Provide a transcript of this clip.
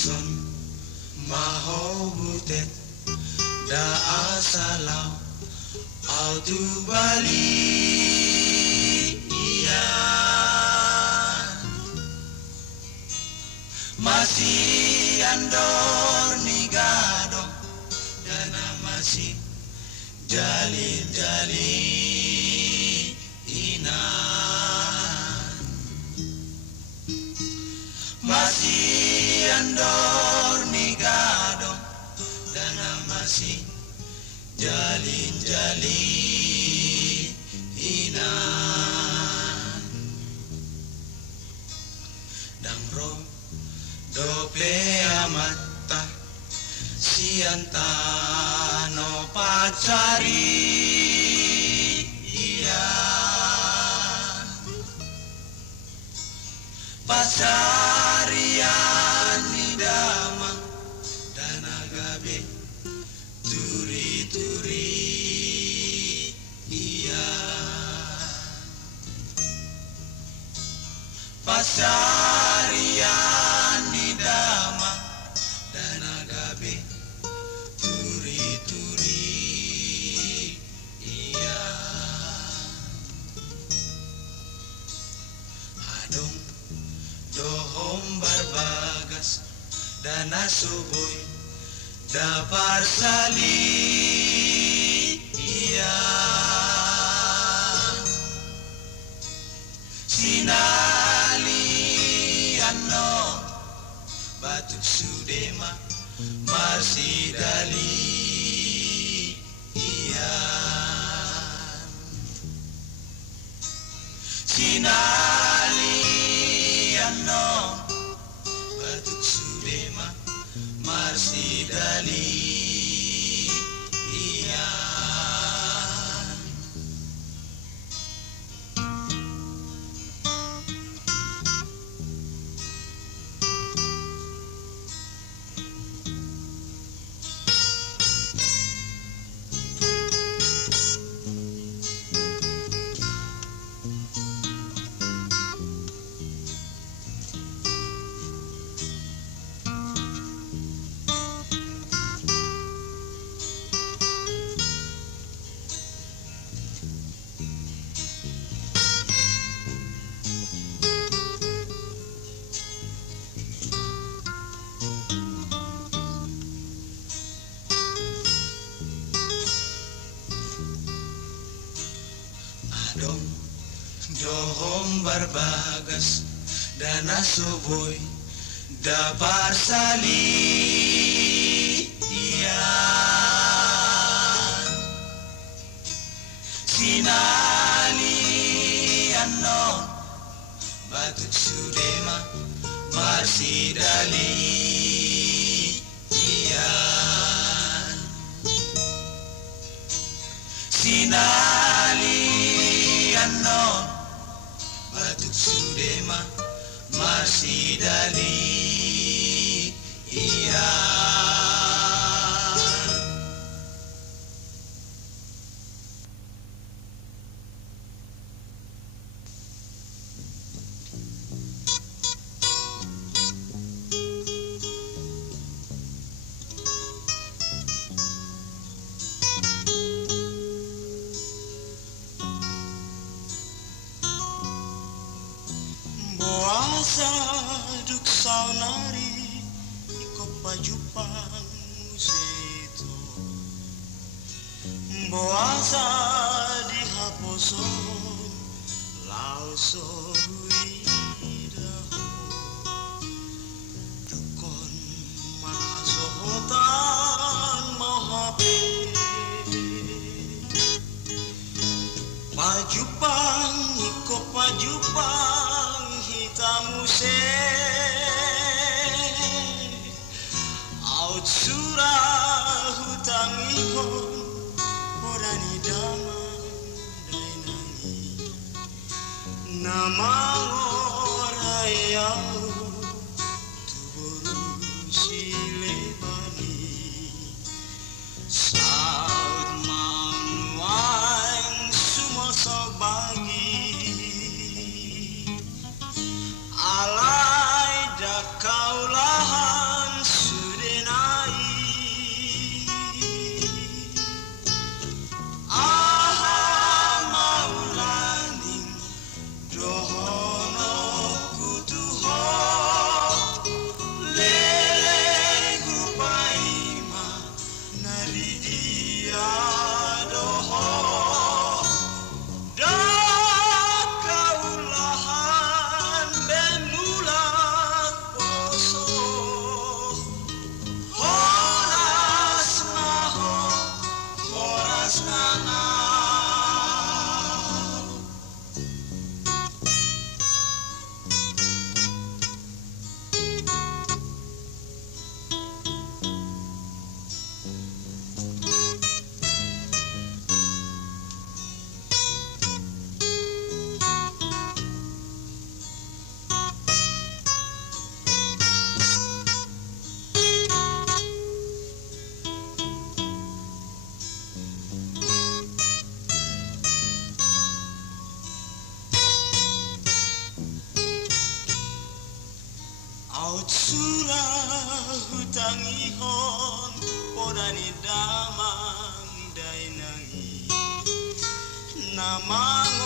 son maho butet da asalau au tu bali iya masih andor nigado dana masih jalin-jalin inan masih andor nigado dana masih jalin-jalin inan dang ro dope amata sianta no pacari iya pasarian nidama dan agabe turi-turi iya pasarian nidama dan agabe turi-turi iya adong dohom barbagas dan asuboy dapar sali iya sinali ano batuk sudema marsidali iya sinali ano batuk sudema marsidali iya adong dohom barbagas dan asuboy dapar sali iya sinali ano batuk sudema marsidali iya sinali ano batuk sudema marsidali iya Boasa duk saunari iko pajupang musito Boasa di haposo lauso huidaho Dukon mahasohotan mahape Pajupang iko pajupang hitamuse Out surah hutang ikon Orani daman dainangi Nama orayau Tuburu silebani Saud manuang sumosok bagi Alai da kaulahan Aut surah hutang ihon podani damang dainangi namang